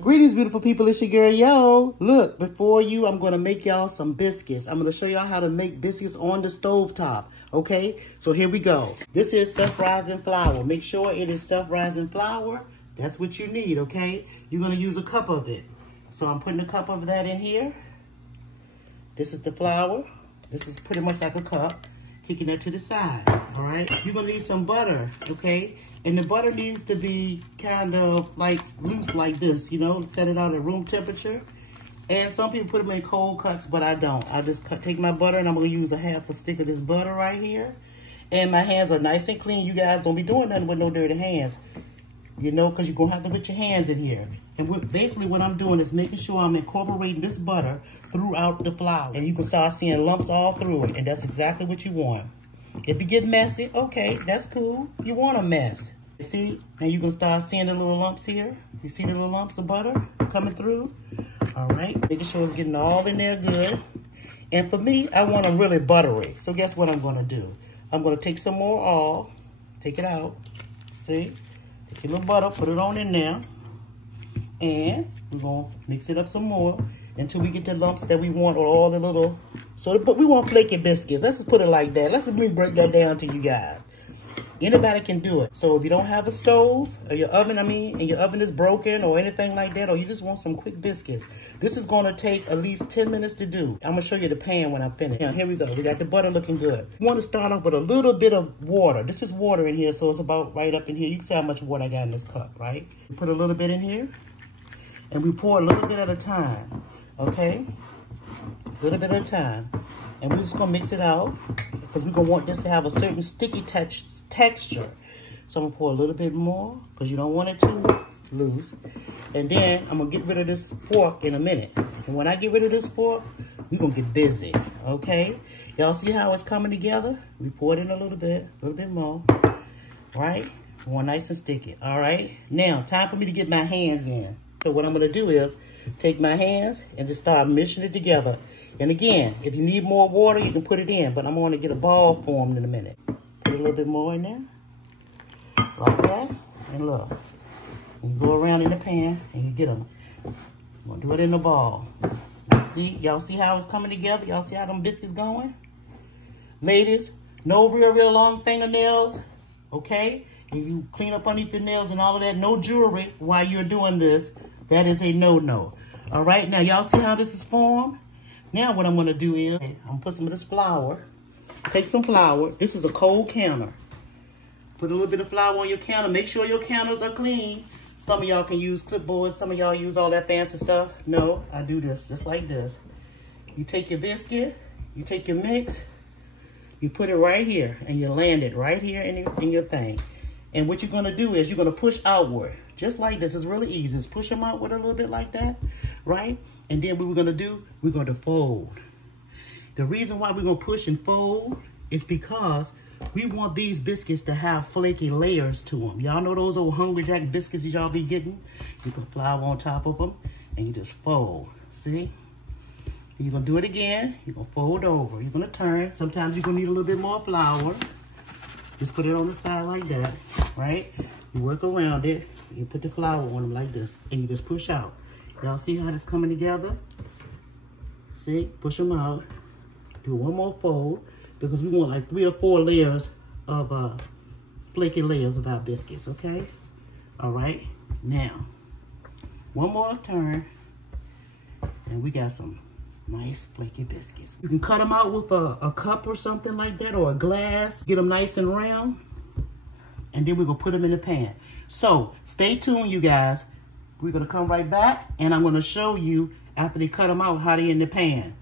Greetings, beautiful people. It's your girl, Yo. Look, before you, I'm going to make y'all some biscuits. I'm going to show y'all how to make biscuits on the stove top. Okay, so here we go. This is self-rising flour. Make sure it is self-rising flour. That's what you need, okay? You're going to use a cup of it. So I'm putting a cup of that in here. This is the flour. This is pretty much like a cup. Kicking that to the side, all right? You're going to need some butter, okay? And the butter needs to be kind of like loose like this, you know, set it out at room temperature. And some people put them in cold cuts, but I don't. I just take my butter and I'm gonna use a half a stick of this butter right here. And my hands are nice and clean. You guys don't be doing nothing with no dirty hands, you know, because you're gonna have to put your hands in here. And basically what I'm doing is making sure I'm incorporating this butter throughout the flour. And you can start seeing lumps all through it, and that's exactly what you want. If you get messy, okay, that's cool. You want a mess. See, now you can start seeing the little lumps here. You see the little lumps of butter coming through? All right, making sure it's getting all in there good. And for me, I want them really buttery. So guess what I'm gonna do? I'm gonna take some more oil, take it out. See, take your little butter, put it on in there. And we're gonna mix it up some more until we get the lumps that we want, or all the little, but we want flaky biscuits. Let's just put it like that. Let's just break that down to you guys. Anybody can do it. So if you don't have a stove, or your oven, and your oven is broken or anything like that, or you just want some quick biscuits, this is gonna take at least 10 minutes to do. I'm gonna show you the pan when I'm finished. Now, here we go. We got the butter looking good. You wanna start off with a little bit of water. This is water in here, so it's about right up in here. You can see how much water I got in this cup, right? We put a little bit in here, and we pour a little bit at a time. Okay, a little bit at a time. And we're just gonna mix it out because we're gonna want this to have a certain sticky texture. So I'm gonna pour a little bit more because you don't want it too loose. And then I'm gonna get rid of this fork in a minute. And when I get rid of this fork, we're gonna get busy, okay? Y'all see how it's coming together? We poured in a little bit more, right? We want nice and sticky, all right? Now, time for me to get my hands in. So what I'm gonna do is take my hands and just start mixing it together. And again, if you need more water, you can put it in, but I'm gonna get a ball formed in a minute. Put a little bit more in there, like that. And look, you go around in the pan and you get them. I'm gonna do it in the ball. Y'all see how it's coming together? Y'all see how them biscuits going? Ladies, no real long fingernails, okay? If you clean up underneath your nails and all of that, no jewelry while you're doing this. That is a no-no. All right, now y'all see how this is formed? Now what I'm gonna do is, I'm gonna put some of this flour. Take some flour. This is a cold counter. Put a little bit of flour on your counter. Make sure your counters are clean. Some of y'all can use clipboards. Some of y'all use all that fancy stuff. No, I do this just like this. You take your biscuit, you take your mix, you put it right here, and you land it right here in your thing. And what you're gonna do is you're gonna push outward. Just like this. It's really easy. Just push them outward a little bit like that, right? And then what we're gonna do, we're gonna fold. The reason why we're gonna push and fold is because we want these biscuits to have flaky layers to them. Y'all know those old Hungry Jack biscuits that y'all be getting? You put flour on top of them and you just fold, see? And you're gonna do it again. You're gonna fold over. You're gonna turn. Sometimes you're gonna need a little bit more flour. Just put it on the side like that, right? You work around it. You put the flour on them like this, and you just push out. Y'all see how this coming together? See, push them out. Do one more fold, because we want like 3 or 4 layers of flaky layers of our biscuits, okay? All right, now, one more turn, and we got some nice flaky biscuits. You can cut them out with a cup or something like that, or a glass. Get them nice and round, and then we're gonna put them in the pan. So stay tuned, you guys. We're gonna come right back, and I'm gonna show you after they cut them out how they in the pan.